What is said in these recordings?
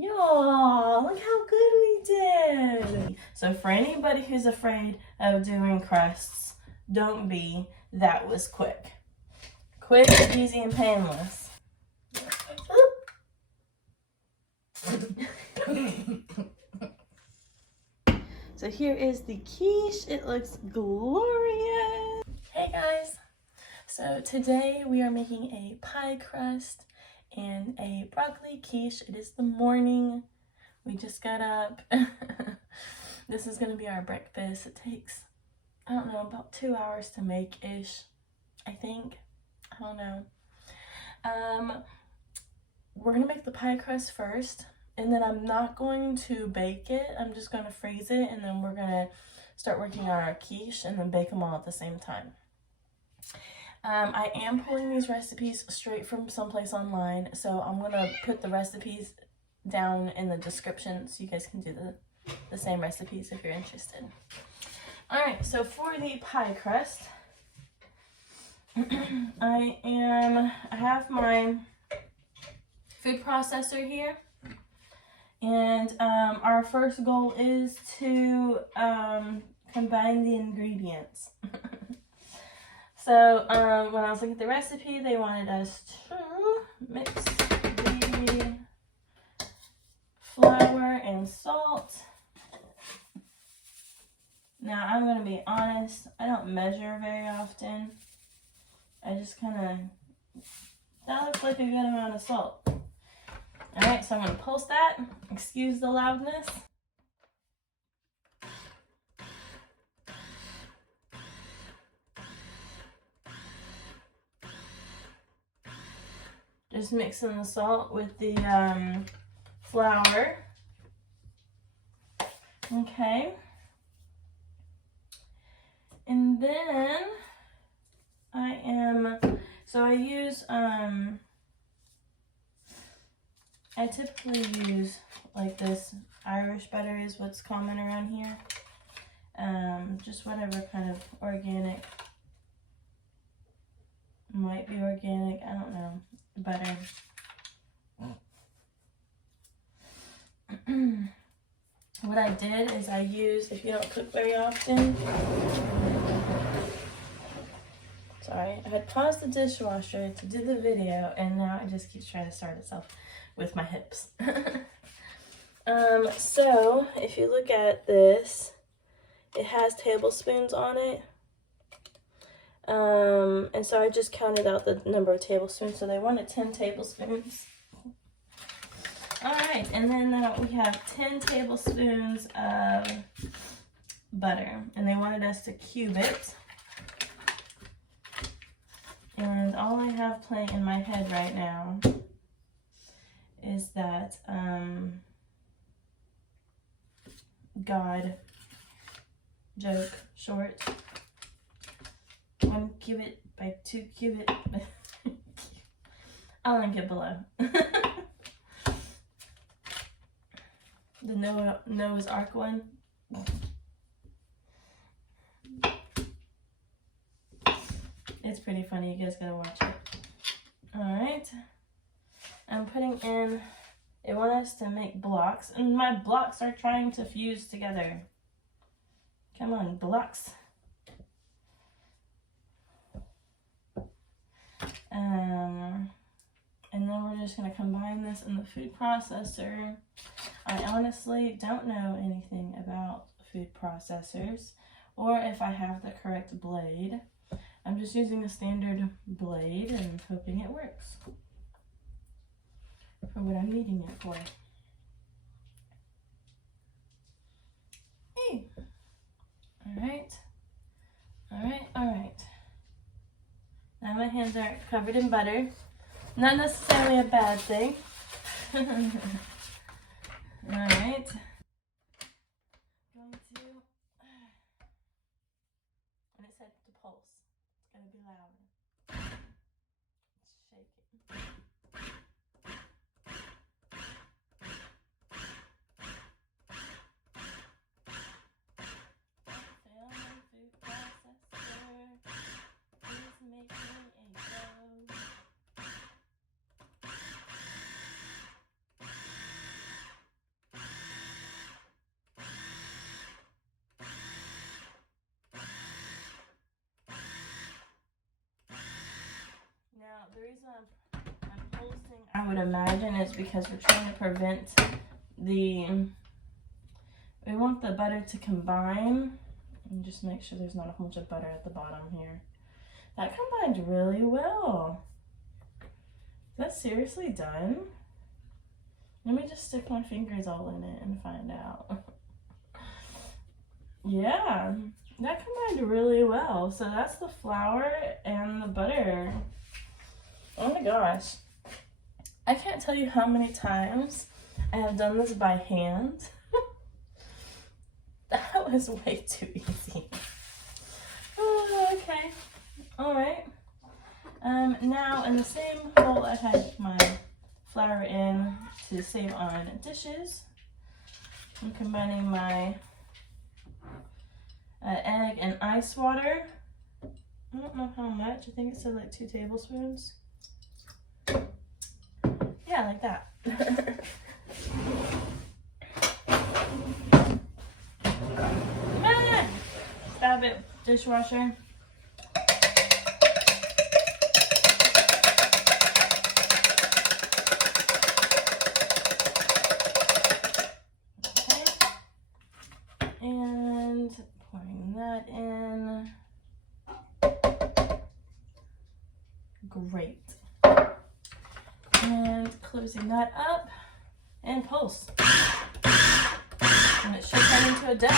Y'all, look how good we did. So for anybody who's afraid of doing crusts, don't be. That was quick. Quick, easy, and painless. So here is the quiche. It looks glorious. Hey guys. So today we are making a pie crust and a broccoli quiche. It is the morning. We just got up. This is going to be our breakfast. It takes, I don't know, about 2 hours to make-ish, I think. I don't know. We're going to make the pie crust first, and then I'm not going to bake it. I'm just going to freeze it, and then we're going to start working on our quiche and then bake them all at the same time. I am pulling these recipes straight from someplace online, so I'm going to put the recipes down in the description so you guys can do the same recipes if you're interested. Alright, so for the pie crust, I have my food processor here, and our first goal is to combine the ingredients. So when I was looking at the recipe, they wanted us to mix the flour and salt. Now I'm going to be honest, I don't measure very often. I just kind of, that looks like a good amount of salt. Alright, so I'm going to pulse that. Excuse the loudness. Just mixing the salt with the flour. Okay. And then I typically use like this Irish butter is what's common around here. Just whatever kind of organic, might be organic, I don't know, butter. What I did is I used, if you don't cook very often, sorry, I had paused the dishwasher to do the video, and now it just keeps trying to start itself with my hips. So if you look at this, it has tablespoons on it. And so I just counted out the number of tablespoons, so they wanted 10 tablespoons. Alright, and then we have 10 tablespoons of butter, and they wanted us to cube it. And all I have playing in my head right now is that, God, joke, short, 1 cubit by 2 cubit. I'll link it below. The Noah's Ark one. It's pretty funny, you guys gotta watch it. Alright. I'm putting in, they want us to make blocks, and my blocks are trying to fuse together. Come on, blocks. And then we're just going to combine this in the food processor. I honestly don't know anything about food processors or if I have the correct blade. I'm just using a standard blade and hoping it works for what I'm needing it for. Hey. Alright. Alright, alright. Now my hands are covered in butter. Not necessarily a bad thing. Alright. Going to, and it said to pulse. It's going to be loud. Shake it. Food processor is making a dough. The reason I'm pulsing, I would imagine, is because we're trying to prevent we want the butter to combine. And just make sure there's not a whole bunch of butter at the bottom here. That combined really well. Is that seriously done? Let me just stick my fingers all in it and find out. Yeah, that combined really well. So that's the flour and the butter. Oh my gosh. I can't tell you how many times I have done this by hand. That was way too easy. Oh, okay. All right. Now in the same bowl I had my flour in to save on dishes, I'm combining my egg and ice water. I don't know how much. I think it said like 2 tablespoons. Yeah, like that. Stab it, dishwasher. Okay. And pouring that in. Great. And closing that up and pulse. And it should turn into a dough.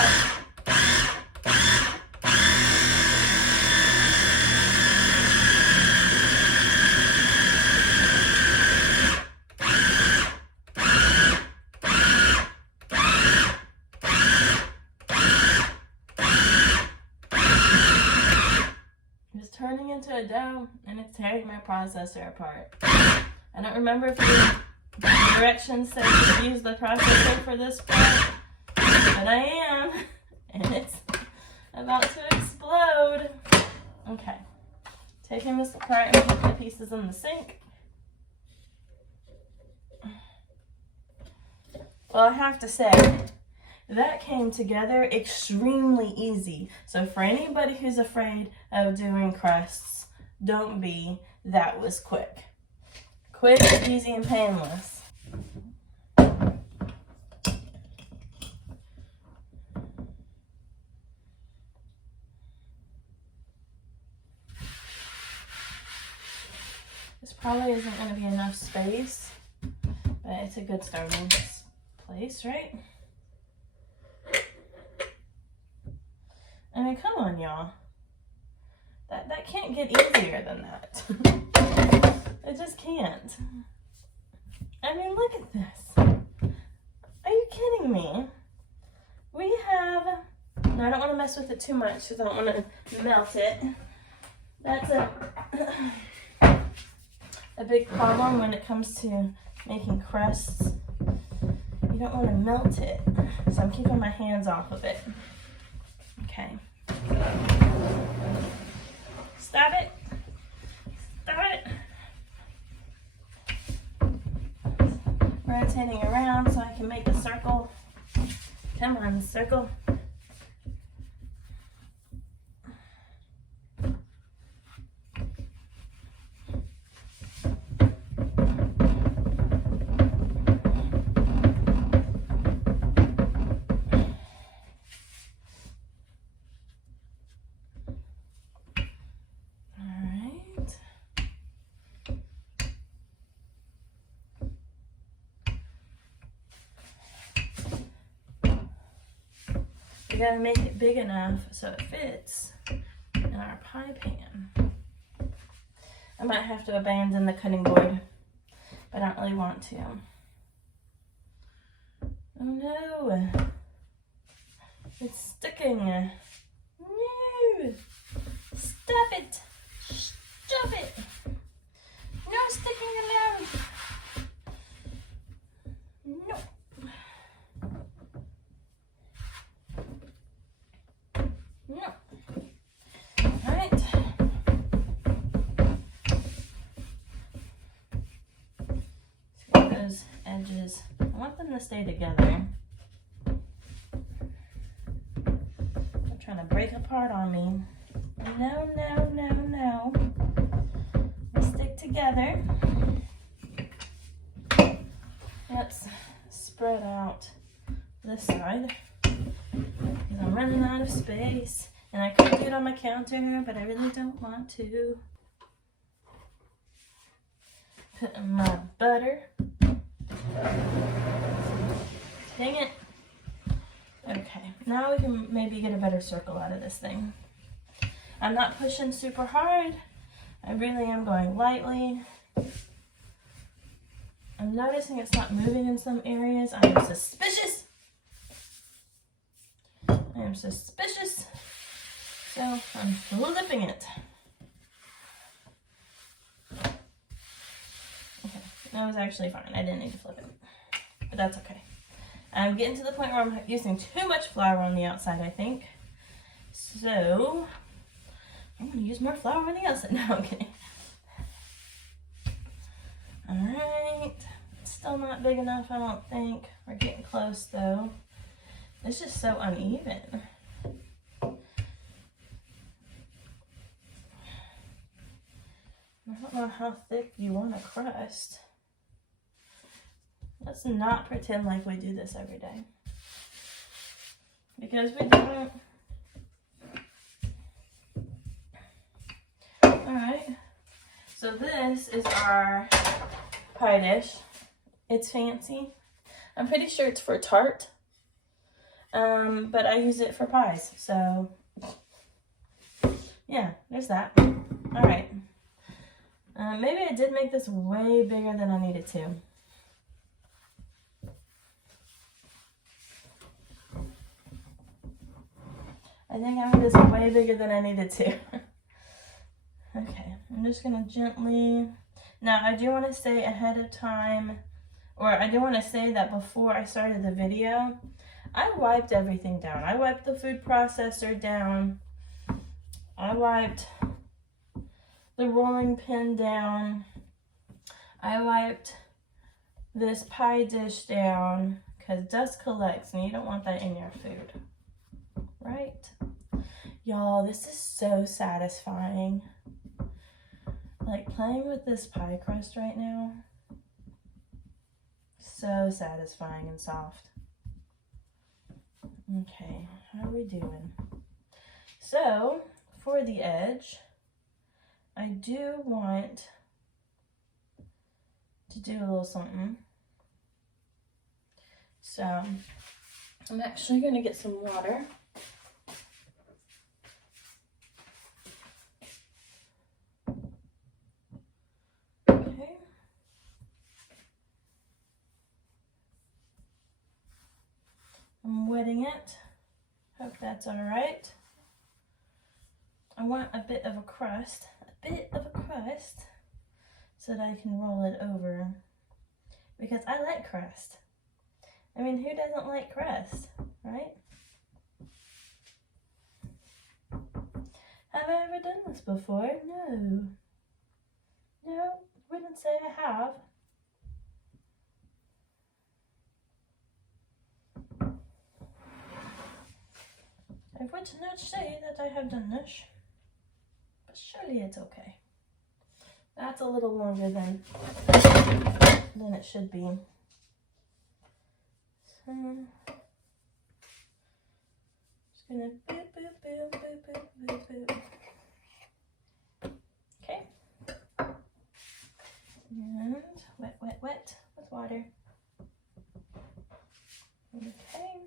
Turning into a dough, and it's tearing my processor apart. I don't remember if the directions said to use the processor for this part, but I am, and it's about to explode. Okay, taking this apart and putting the pieces in the sink. Well, I have to say, that came together extremely easy. So for anybody who's afraid of doing crusts, don't be. That was quick. Quick, easy, and painless. This probably isn't going to be enough space, but it's a good starting place, right? I mean, come on, y'all. That can't get easier than that. It just can't. I mean, look at this. Are you kidding me? We have... No, I don't want to mess with it too much because I don't want to melt it. That's a big problem when it comes to making crusts. You don't want to melt it. So I'm keeping my hands off of it. Okay. Stab it. Stab it. Rotating around so I can make a circle. Come on, circle. We gotta make it big enough so it fits in our pie pan. I might have to abandon the cutting board, but I don't really want to. Oh no! It's sticking! No! Stop it! Stop it! No sticking allowed! No! No. Alright. See those edges. I want them to stay together. They're trying to break apart on me. No, no, no, no. They stick together. Let's spread out this side because I'm running out of space, and I could do it on my counter, but I really don't want to. Put in my butter. Dang it. Okay, now we can maybe get a better circle out of this thing. I'm not pushing super hard. I really am going lightly. I'm noticing it's not moving in some areas. I am suspicious. So I'm flipping it. Okay, that was actually fine. I didn't need to flip it, but that's okay. I'm getting to the point where I'm using too much flour on the outside, I think. So I'm gonna use more flour on the outside. No, I'm kidding. All right, still not big enough, I don't think. We're getting close though. It's just so uneven. I don't know how thick you want a crust. Let's not pretend like we do this every day, because we don't. All right, so this is our pie dish. It's fancy. I'm pretty sure it's for tart, but I use it for pies. So yeah, there's that. All right, maybe I did make this way bigger than I needed to. I think I made this way bigger than I needed to. Okay, I'm just gonna gently, now I do want to say ahead of time, or I do want to say that before I started the video, I wiped everything down. I wiped the food processor down. I wiped the rolling pin down. I wiped this pie dish down because dust collects and you don't want that in your food, right? Y'all, this is so satisfying. Like playing with this pie crust right now, so satisfying and soft. Okay, how are we doing? So for the edge, I do want to do a little something. So I'm actually going to get some water. Okay. I'm wetting it. Hope that's all right. I want a bit of a crust, so that I can roll it over, because I like crust. I mean, who doesn't like crust, right? Have I ever done this before? No. No, wouldn't say I have. I would not say that I have done this, but surely it's okay. That's a little longer than it should be. So, just gonna boop, boop, boop, boop, boop, boop, boop. Okay. And wet, wet, wet with water. Okay.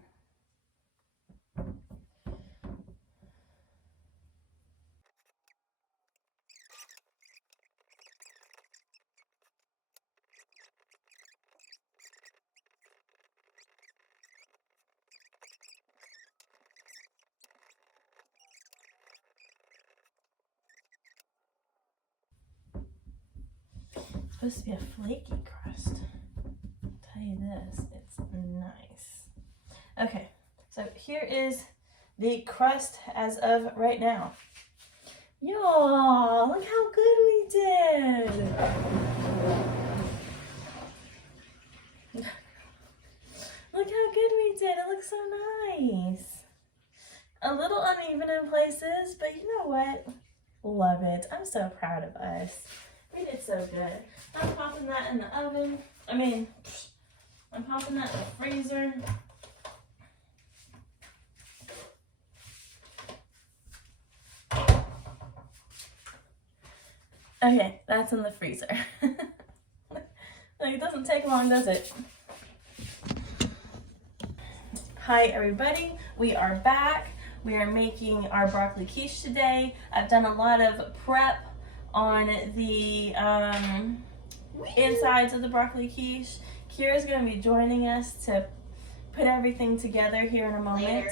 It's supposed to be a flaky crust. I'll tell you this, it's nice. Okay, so here is the crust as of right now. Y'all, look how good we did. Look how good we did. It looks so nice. A little uneven in places, but you know what? Love it. I'm so proud of us. It did so good. I'm popping that in the oven. I'm popping that in the freezer. Okay, that's in the freezer. It doesn't take long, does it? Hi everybody, we are back. We are making our broccoli quiche today. I've done a lot of prep on the insides of the broccoli quiche. Kira's going to be joining us to put everything together here in a moment.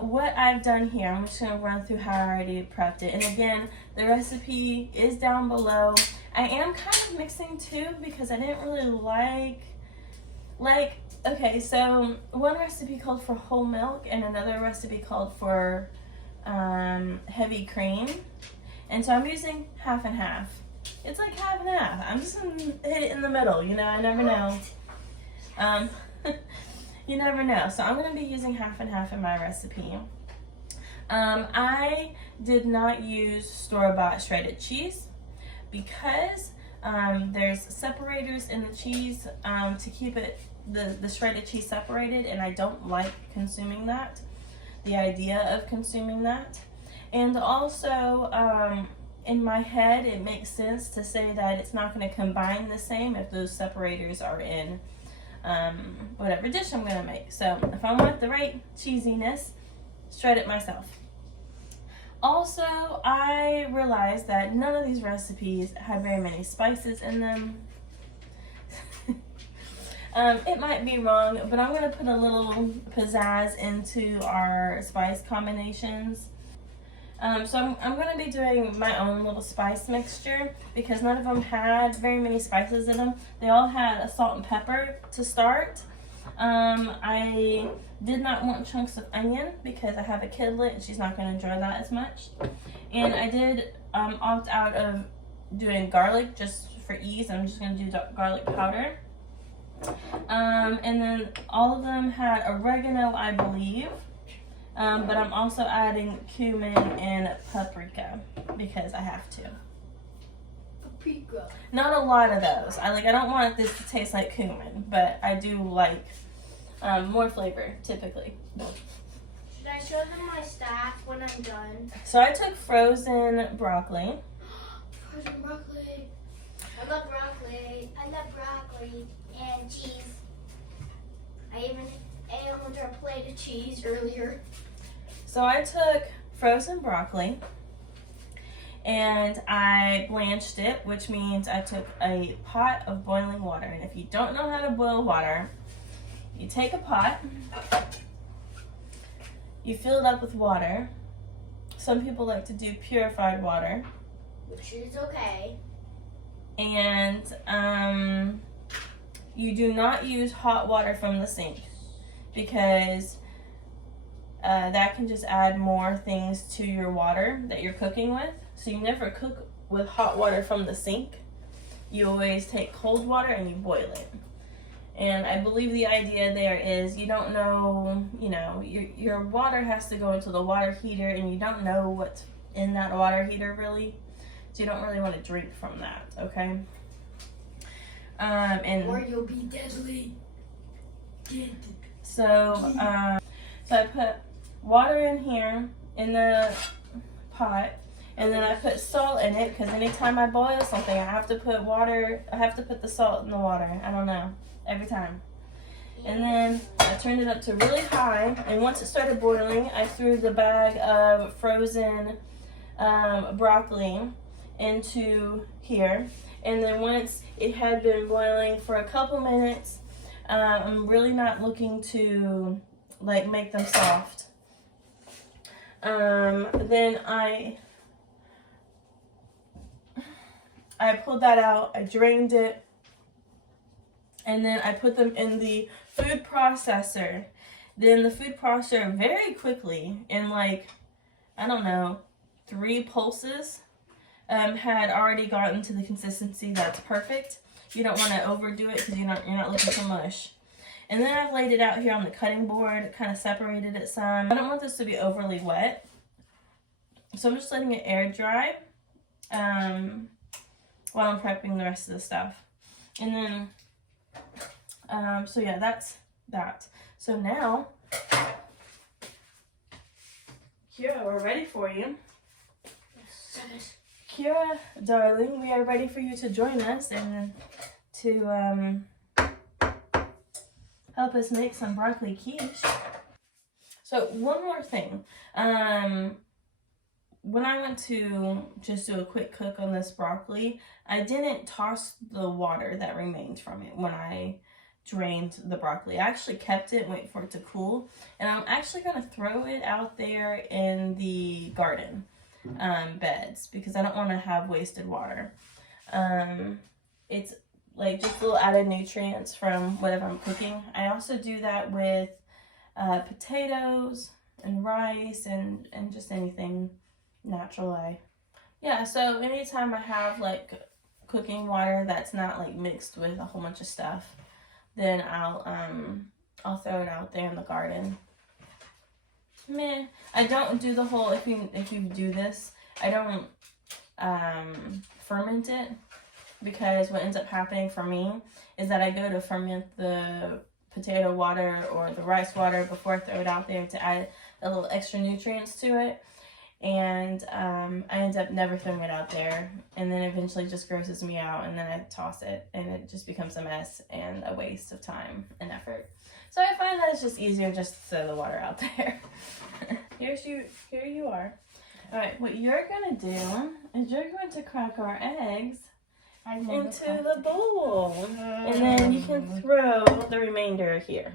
What I've done here, I'm just going to run through how I already prepped it. And again, the recipe is down below. I am kind of mixing two because I didn't really like, okay, so one recipe called for whole milk and another recipe called for heavy cream. And so I'm using half and half. It's like half and half. I'm just going to hit it in the middle, you know, I never know. You never know. So I'm going to be using half and half in my recipe. I did not use store-bought shredded cheese because there's separators in the cheese to keep it the shredded cheese separated, and I don't like consuming that, the idea of consuming that. And also in my head it makes sense to say that it's not going to combine the same if those separators are in whatever dish I'm going to make. So if I want the right cheesiness, shred it myself. Also, I realized that none of these recipes have very many spices in them. It might be wrong, but I'm going to put a little pizzazz into our spice combinations. So I'm going to be doing my own little spice mixture because none of them had very many spices in them. They all had a salt and pepper to start. I did not want chunks of onion because I have a kidlet and she's not going to enjoy that as much. And I did opt out of doing garlic just for ease. I'm just going to do garlic powder. And then all of them had oregano, I believe. But I'm also adding cumin and paprika because I have to. Paprika. Not a lot of those. I don't want this to taste like cumin, but I do like more flavor typically. Should I show them my stack when I'm done? So I took frozen broccoli. Frozen broccoli. I love broccoli. I love broccoli and cheese. I even ate under a plate of cheese earlier. So I took frozen broccoli and I blanched it, which means I took a pot of boiling water. And if you don't know how to boil water, you take a pot, you fill it up with water. Some people like to do purified water. Which is okay. And you do not use hot water from the sink because that can just add more things to your water that you're cooking with. So you never cook with hot water from the sink. You always take cold water and you boil it. And I believe the idea there is you don't know, you know, your water has to go into the water heater and you don't know what's in that water heater really. So you don't really want to drink from that, okay? Or you'll be deadly. So I put water in here in the pot, and then I put salt in it because anytime I boil something, I have to put the salt in the water. I don't know, every time. And then I turned it up to really high, and once it started boiling, I threw the bag of frozen broccoli into here. And then once it had been boiling for a couple minutes, I'm really not looking to make them soft. Then I pulled that out, I drained it, and then I put them in the food processor. Then the food processor very quickly, in I don't know, 3 pulses, had already gotten to the consistency that's perfect. You don't want to overdo it because you're not looking for mush. And then I've laid it out here on the cutting board, kind of separated it some. I don't want this to be overly wet, so I'm just letting it air dry. while I'm prepping the rest of the stuff. And then, so yeah, that's that. So now, Kira, we're ready for you. Yes. Kira, darling, we are ready for you to join us and to help us make some broccoli quiche. So one more thing. When I went to just do a quick cook on this broccoli, I didn't toss the water that remained from it when I drained the broccoli. I actually kept it and wait for it to cool. And I'm actually going to throw it out there in the garden beds because I don't want to have wasted water. It's like just little added nutrients from whatever I'm cooking. I also do that with potatoes and rice and just anything natural. Yeah, so anytime I have like cooking water that's not like mixed with a whole bunch of stuff, then I'll throw it out there in the garden. I don't do the whole, if you do this, I don't ferment it, because what ends up happening for me is that I go to ferment the potato water or the rice water before I throw it out there to add a little extra nutrients to it. And I end up never throwing it out there, and then eventually it just grosses me out, and then I toss it, and it just becomes a mess and a waste of time and effort. So I find that it's just easier just to throw the water out there. Here you are. All right, what you're gonna do is you're going to crack our eggs into the bowl, and then you can throw the remainder here,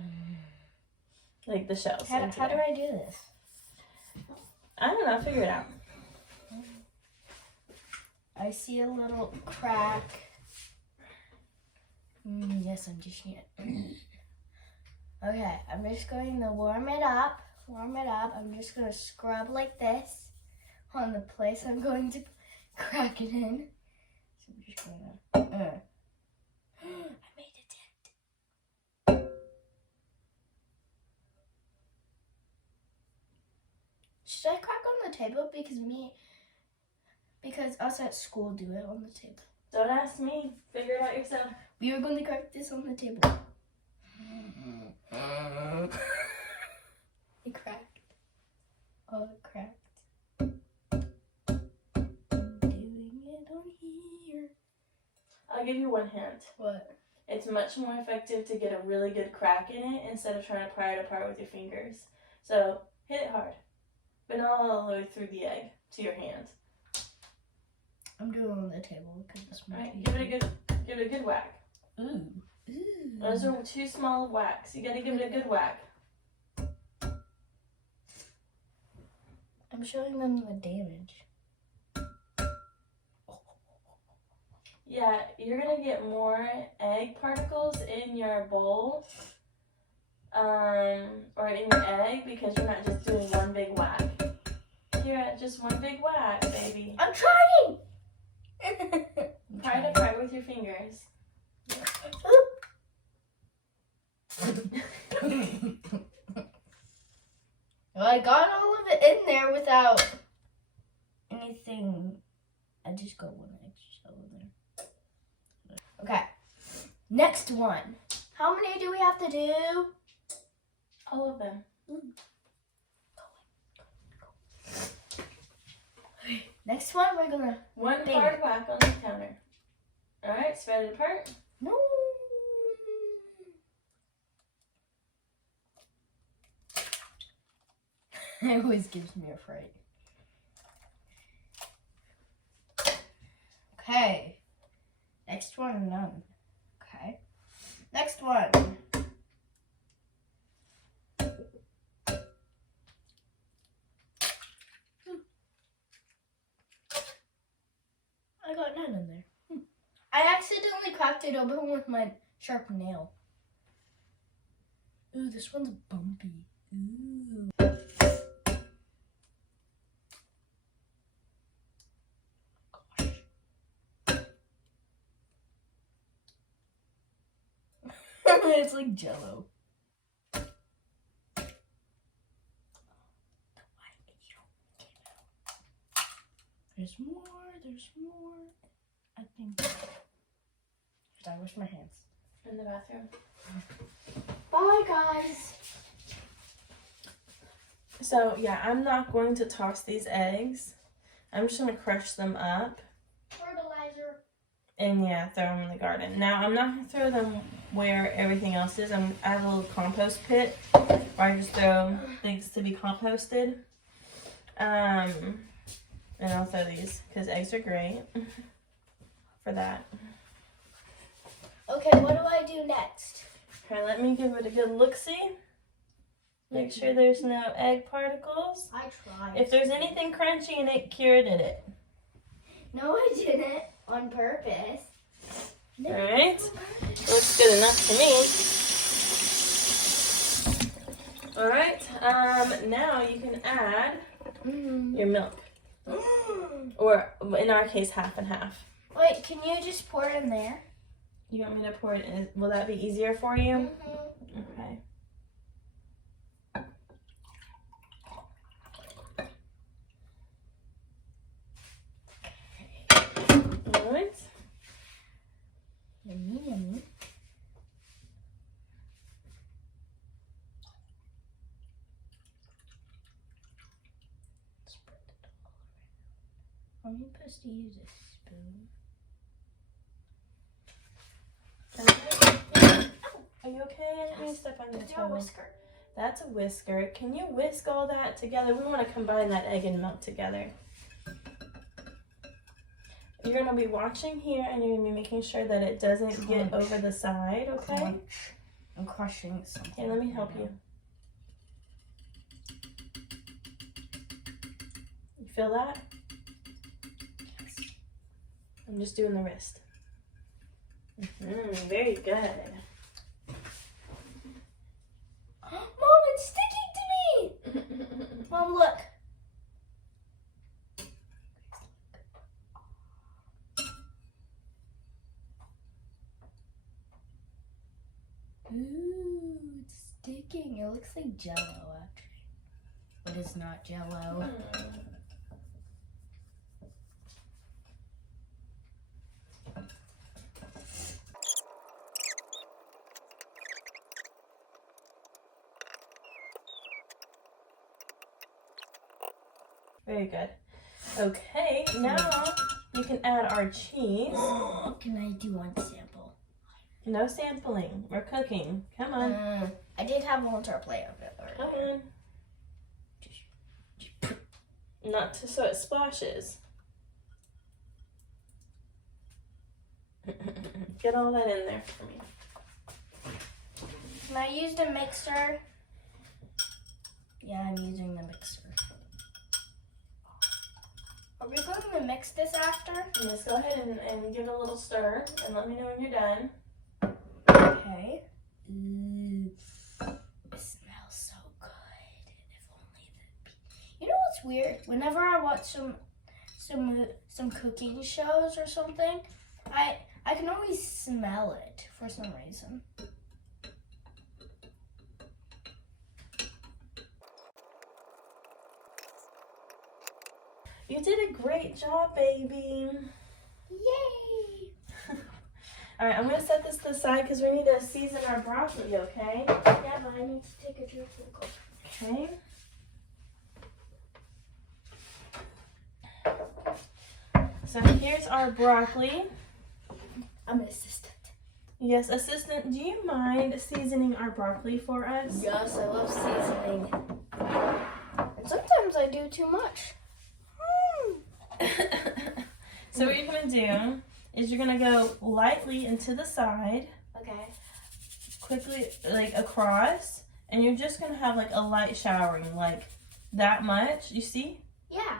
like the shells. How do I do this? I don't know, figure it out. I see a little crack. Yes, I'm just it. Okay, I'm just going to warm it up. I'm just going to scrub like this on the place I'm going to crack it in. So I'm just going to... I made a dent. Should I crack on the table? Because us at school do it on the table. Don't ask me. Figure it out yourself. We are going to crack this on the table. It cracked. Oh, it cracked. I'm doing it on here. I'll give you one hint. What? It's much more effective to get a really good crack in it instead of trying to pry it apart with your fingers. So hit it hard, but not all the way through the egg to your hand. I'm doing it on the table because this might Right, give it a good whack. Ooh. Those are too small of whacks. You gotta give it a good whack. I'm showing them the damage. Yeah, you're gonna get more egg particles in your bowl, or in your egg, because you're not just doing one big whack. You're at just one big whack, baby. I'm trying! Pry it apart with your fingers. Well, I got all of it in there without anything. I just got one extra shell in there. Okay, next one. How many do we have to do? All of them. Next one, we're gonna... One hard whack on the counter. Alright, spread it apart. No. It always gives me a fright. Okay. Next one, none. Okay. Next one. I got none in there. I accidentally cracked it open with my sharp nail. Ooh, this one's bumpy. Ooh. It's like Jello. There's more. think. I wash my hands. In the bathroom. Bye, guys. So, yeah, I'm not going to toss these eggs. I'm just going to crush them up. Fertilizer. And, yeah, throw them in the garden. Now, I'm not going to throw them where everything else is. I have a little compost pit where I just throw things to be composted. And I'll throw these because eggs are great for that. Okay, what do I do next? Okay, let me give it a good look-see. Make sure there's no egg particles. I tried. If there's anything crunchy in it, Kira did it. No, I didn't. On purpose. Alright. Looks good enough to me. Alright, now you can add your milk. Or, in our case, half and half. Wait, can you just pour it in there? You want me to pour it in? Will that be easier for you? Okay. Alright. Yummy. I'm supposed to use a spoon. Are you okay? I'm gonna step on your Is there a toe. whisker? That's a whisker. Can you whisk all that together? We want to combine that egg and milk together. You're going to be watching here and you're going to be making sure that it doesn't get over the side, okay? Crunch. I'm crushing something. Okay, let me help you. You feel that? Yes. I'm just doing the wrist. Very good. Mom, it's sticking to me! Mom, look. Ooh, it's sticking. It looks like Jello, actually. But it's not Jello. Very good. Okay, now you can add our cheese. Can I do one sample? No sampling. We're cooking. Come on. I did have one to play of it already. Come on. Not to, so it splashes. Get all that in there for me. Can I use the mixer? Yeah, I'm using the mixer. Are we going to mix this after? Just go ahead and give it a little stir and let me know when you're done. Okay. Ooh, it smells so good. If only the. You know what's weird? Whenever I watch some cooking shows or something, I can always smell it for some reason. You did a great job, baby. Yay! All right, I'm gonna set this to the side because we need to season our broccoli, okay? Yeah, but I need to take a drink real quick. Okay. So here's our broccoli. I'm an assistant. Yes, assistant, do you mind seasoning our broccoli for us? Yes, I love seasoning. And sometimes I do too much. So what you're gonna do is you're gonna go lightly into the side, Okay. quickly like across, and you're just gonna have like a light showering, like that much. You see? Yeah.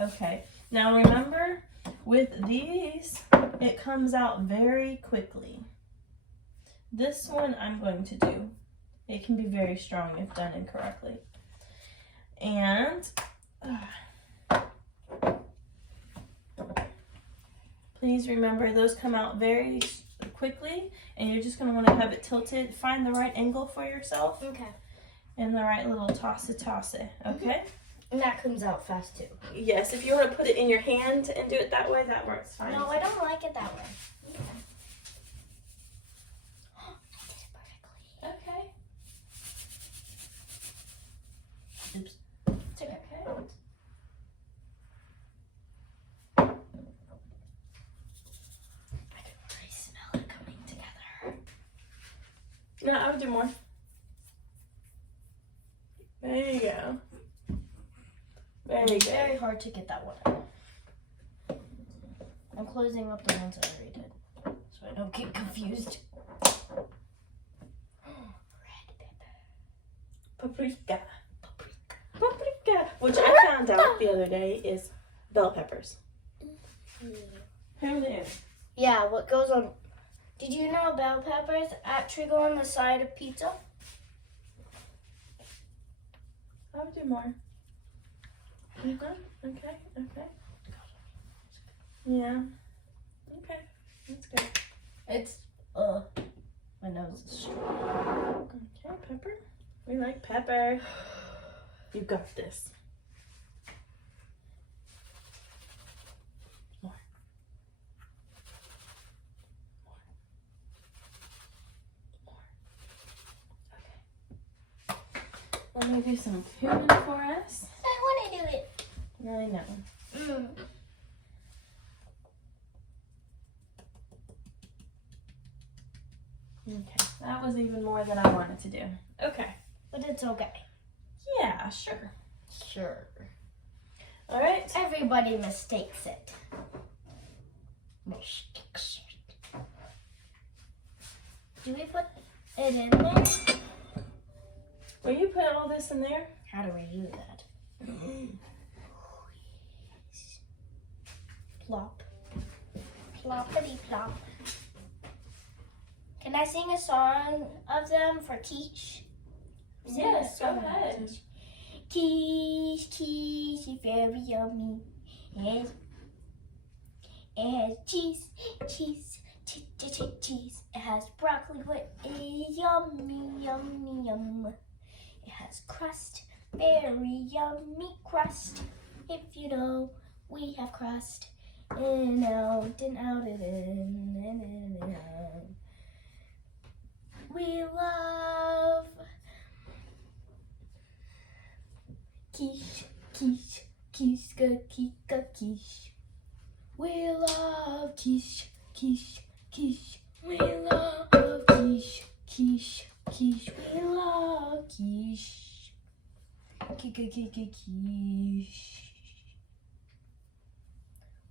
Okay. Now remember, with these, it comes out very quickly. This one I'm going to do. It can be very strong if done incorrectly. And please remember, those come out very quickly, and you're just going to want to have it tilted. Find the right angle for yourself Okay. and the right little toss it, okay? And that comes out fast too. Yes, if you want to put it in your hand and do it that way, that works fine. No, I don't like it that way. I did it perfectly. Okay. Oops. It's okay. I can already smell it coming together. No, I would do more. There you go. Very It's good. very hard to get that one out. I'm closing up the ones I already did, so I don't get confused. Red pepper. Paprika. Paprika. Paprika. Which I found out the other day is bell peppers. Who knew? Yeah, what goes on? Did you know bell peppers actually go on the side of pizza? I would do more. Okay. Yeah. Okay. That's good. It's my nose is strong. Okay, pepper. We like pepper. You got this. More. Okay. Let me do some cumin for us. I want to do it. I know. Okay, that was even more than I wanted to do. Okay. But it's okay. Yeah, sure. Sure. All right. Everybody mistakes it. Mistakes it. Do we put it in there? Will you put all this in there? How do we do that? Plop. Ploppity plop. Can I sing a song of them for Quiche? Yes, go ahead. Quiche, quiche is very yummy. It has cheese, cheese, cheese. It has broccoli with yummy, yummy, yum. It has crust, very yummy crust. If you know, we have crust. In, out, and out, and in, and out. We love quiche, quiche, quiche, quiche, quiche. We love quiche, quiche, quiche. We love quiche, quiche, quiche. We love quiche, quiche.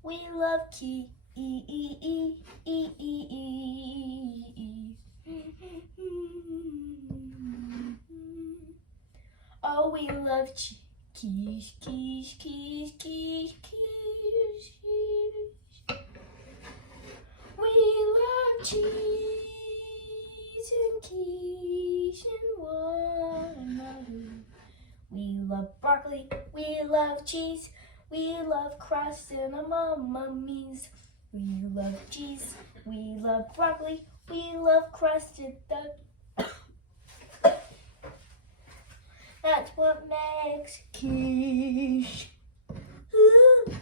We love quiche. Oh, we love quiche, quiche, quiche, quiche, quiche. We love cheese and quiche and one another. We love broccoli, we love cheese, we love crust and a mama means. We love cheese, we love broccoli, we love crust and the. That's what makes quiche. Ooh.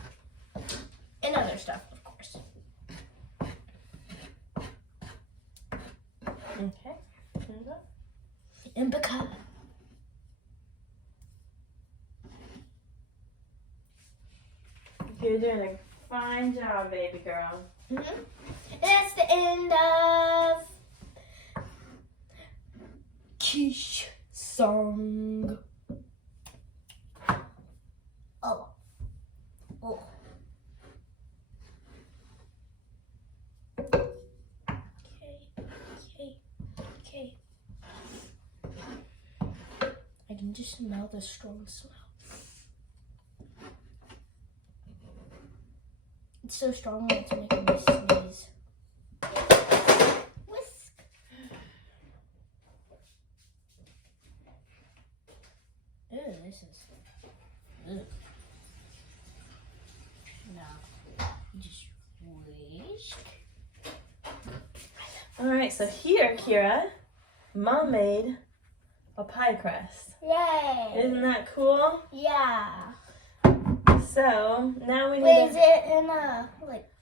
And other stuff, of course. Okay. Here we go. And pecan. You're doing a fine job, baby girl. Mm-hmm. And that's the end of quiche song. Oh. Oh. Okay. I can just smell the strong smell. It's so strong that it's making me sneeze. Whisk. Ew, this is. Ugh. Now, just whisk. All right, so here, Kira, Mom made a pie crust. Yay! Isn't that cool? Yeah. So now we need Wait, is it in a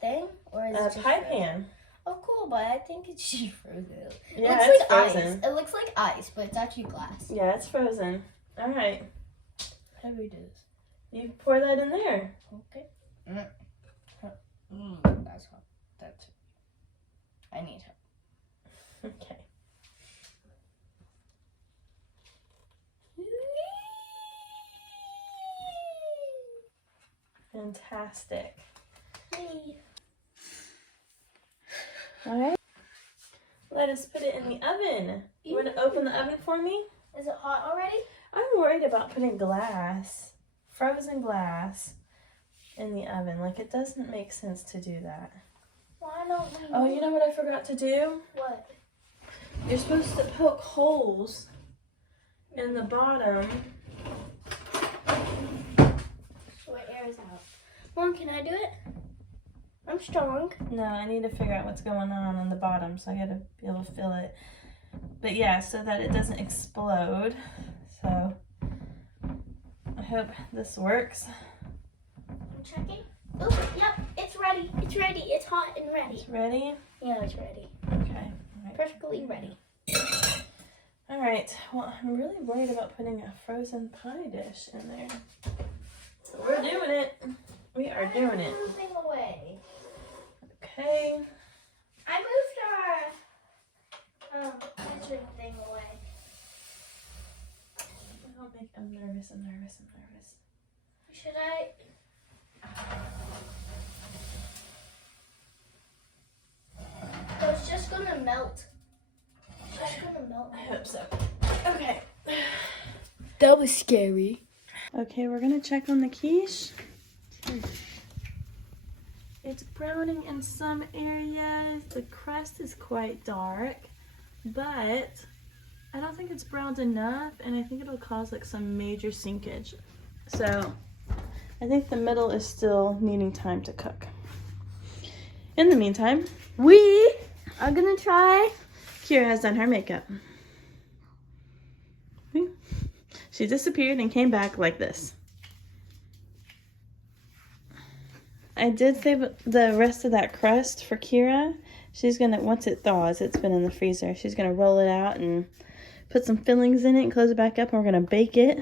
thing or is it a just pie frozen? pan. Oh, cool, but I think it's just frozen. Yeah, it looks it's like frozen. ice. It looks like ice, but it's actually glass. Yeah, it's frozen. All right. How do we do this? You pour that in there. Okay. That's hot. That's. I need help. Okay. Fantastic. All right. Let us put it in the oven. You want to open the oven for me? Is it hot already? I'm worried about putting glass, frozen glass, in the oven. Like, it doesn't make sense to do that. Why don't we? Oh, you know what I forgot to do? What? You're supposed to poke holes in the bottom. So it airs out. Mom, can I do it? I'm strong. No, I need to figure out what's going on the bottom, so I gotta be able to feel it. But yeah, so that it doesn't explode. So I hope this works. I'm checking. Oh, yep, it's ready. It's ready. It's hot and ready. It's ready? Yeah, it's ready. Okay. All right. Perfectly ready. All right. Well, I'm really worried about putting a frozen pie dish in there. So we're doing it. We are doing it. Moving away. Okay. I moved our measuring thing away. I'm nervous. Should I? Oh, it's just gonna melt. It's just gonna melt. I hope so. Okay. That was scary. Okay, we're gonna check on the quiche. It's browning in some areas. The crust is quite dark, but I don't think it's browned enough, and I think it'll cause like some major sinkage. So I think the middle is still needing time to cook. In the meantime, We are gonna try. Kira has done her makeup. She disappeared and came back like this. I did save the rest of that crust for Kira. She's gonna, once it thaws, it's been in the freezer, she's gonna roll it out and put some fillings in it and close it back up, and we're gonna bake it.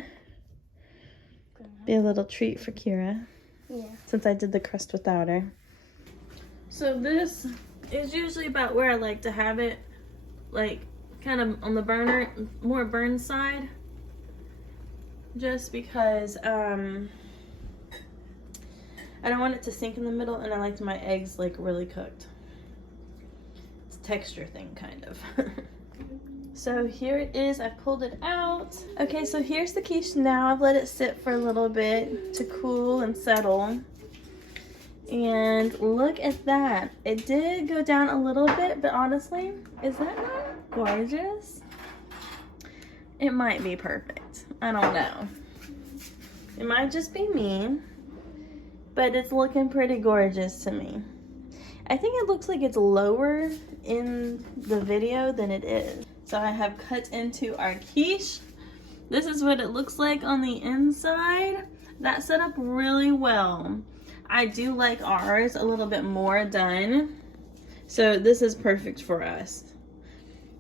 Be a little treat for Kira. Yeah. Since I did the crust without her. So this is usually about where I like to have it, like kind of on the burner, more burn side. Just because I don't want it to sink in the middle, and I like my eggs like really cooked. It's a texture thing, kind of. So here it is. I pulled it out. Okay, so here's the quiche now. I've let it sit for a little bit to cool and settle. And look at that. It did go down a little bit, but honestly, is that not gorgeous? It might be perfect. I don't know. It might just be me, but it's looking pretty gorgeous to me. I think it looks like it's lower in the video than it is. So I have cut into our quiche. This is what it looks like on the inside. That set up really well. I do like ours a little bit more done. So this is perfect for us.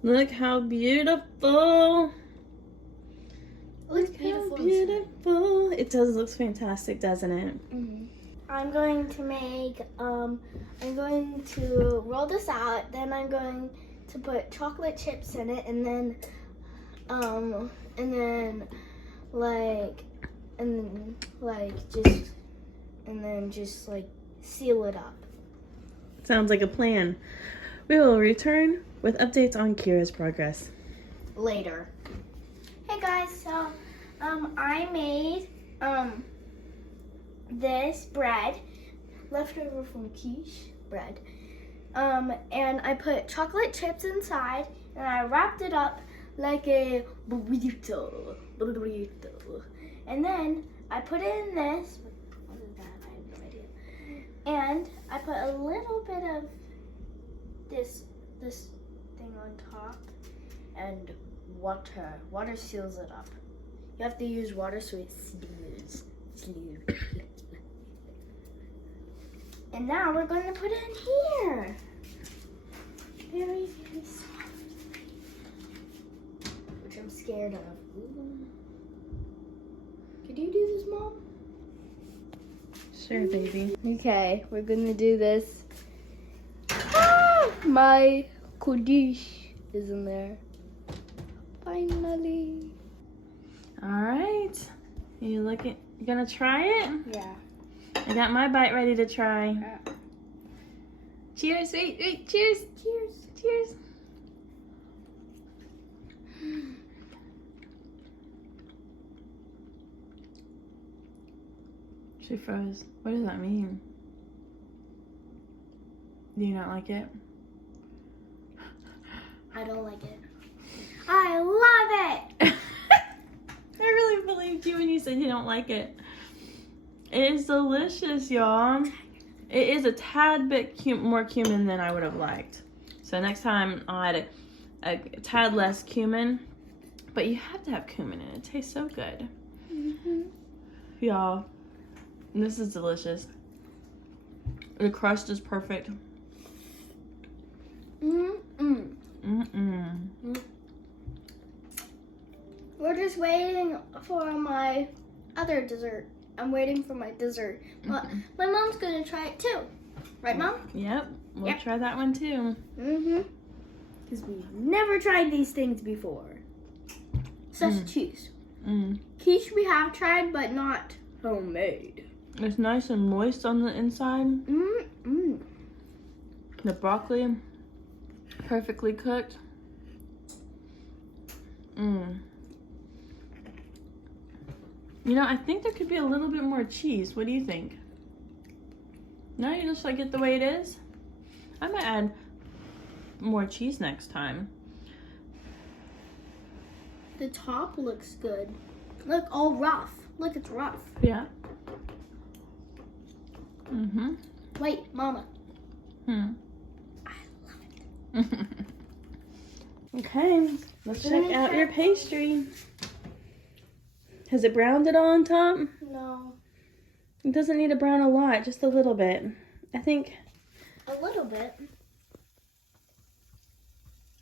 Look how beautiful. Looks How beautiful. It does look fantastic, doesn't it? Mm-hmm. I'm going to make, I'm going to roll this out, then I'm going to put chocolate chips in it, and then just seal it up. Sounds like a plan. We will return with updates on Kira's progress Later. Hey guys, so I made this bread, leftover from quiche bread. And I put chocolate chips inside, and I wrapped it up like a burrito. And then I put it in this. What is that? I have no idea. And I put a little bit of this thing on top, and water. Water seals it up. You have to use water so it seals. And now we're going to put it in here. Very, very soft. Which I'm scared of. Ooh. Could you do this, Mom? Sure, baby. Okay, we're gonna do this. Ah, my quiche is in there. Finally. All right. You gonna try it? Yeah. I got my bite ready to try. Cheers, wait, cheers. Cheers. She froze. What does that mean? Do you not like it? I don't like it. I love it! I really believed you when you said you don't like it. It is delicious, y'all. It is a tad bit more cumin than I would have liked. So next time I'll add a tad less cumin. But you have to have cumin in it. It tastes so good. Mm-hmm. Y'all, this is delicious. The crust is perfect. We're just waiting for my other dessert. I'm waiting for my dessert. But my mom's gonna try it too. Right, Mom? Yep, we'll try that one too. Because we've never tried these things before. Such cheese. Quiche we have tried, but not homemade. It's nice and moist on the inside. The broccoli, perfectly cooked. You know, I think there could be a little bit more cheese. What do you think? No, you just like it the way it is? I might add more cheese next time. The top looks good. Look, all rough. Look, it's rough. Yeah. Wait, Mama. I love it. Okay, let's check out your pastry. Has it browned at all on top? No. It doesn't need to brown a lot, just a little bit. I think. A little bit.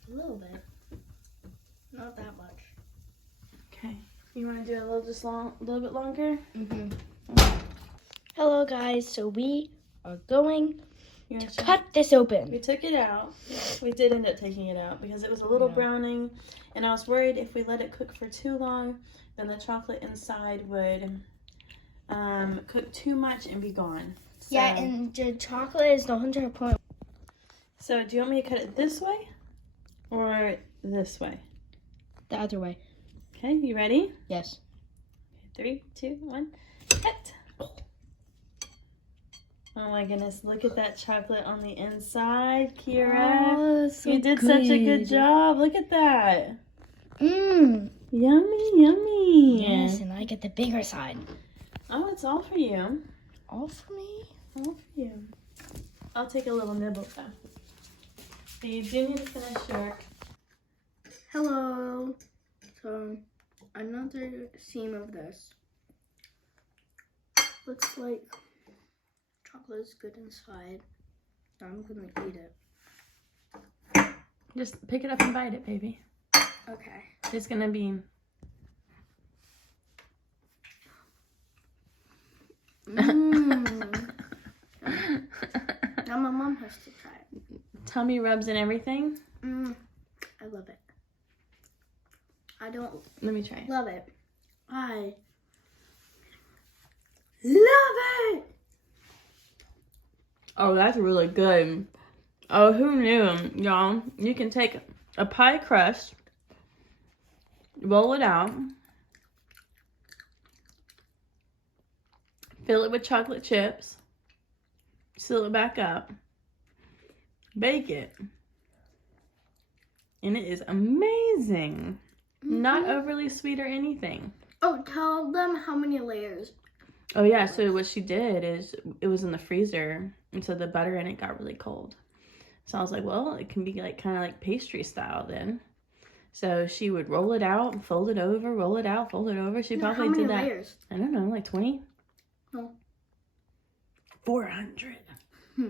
A little bit. Not that much. Okay. You want to do it a little bit longer? Hello, guys. So we are going You to want to cut this open. We took it out. We did end up taking it out because it was a little browning, and I was worried if we let it cook for too long, then the chocolate inside would cook too much and be gone. So, Yeah, and the chocolate is the 100%. So do you want me to cut it this way or this way? The other way. Okay, you ready? Yes. 3, 2, 1, cut. Oh my goodness, look at that chocolate on the inside, Kira. Oh, so you did such a good job. Look at that. Yummy, yummy. Yes, and I get the bigger side. Oh, it's all for you. All for me? All for you. I'll take a little nibble though. But you do need to finish your... Hello. So, another seam of this. Looks like chocolate is good inside. I'm gonna eat it. Just pick it up and bite it, baby. Okay. It's gonna be... Now my mom has to try it. Tummy rubs and everything. I love it. I don't Let me try it. love it. I love it. Oh, that's really good. Oh, who knew, y'all? You can take a pie crust, roll it out, fill it with chocolate chips, seal it back up, bake it, and it is amazing. Not overly sweet or anything. Oh, tell them how many layers. Oh yeah, so what she did is it was in the freezer, and so the butter in it got really cold. So I was like, well, it can be like kind of like pastry style then. So she would roll it out, fold it over, roll it out, fold it over. She probably how many did that. layers? I don't know, like 20? No. 400. No.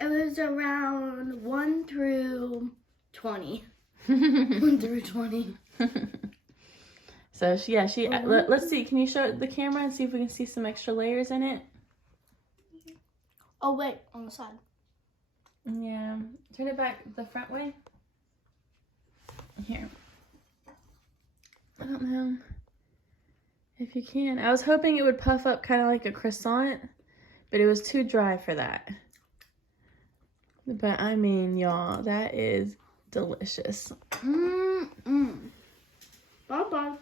It was around 1 through 20. 1 through 20. So let's see. Can you show the camera and see if we can see some extra layers in it? Oh wait, on the side. Yeah. Turn it back the front way. Here. I don't know if you can. I was hoping it would puff up kind of like a croissant, but it was too dry for that. But I mean, y'all, that is delicious. Bye bye.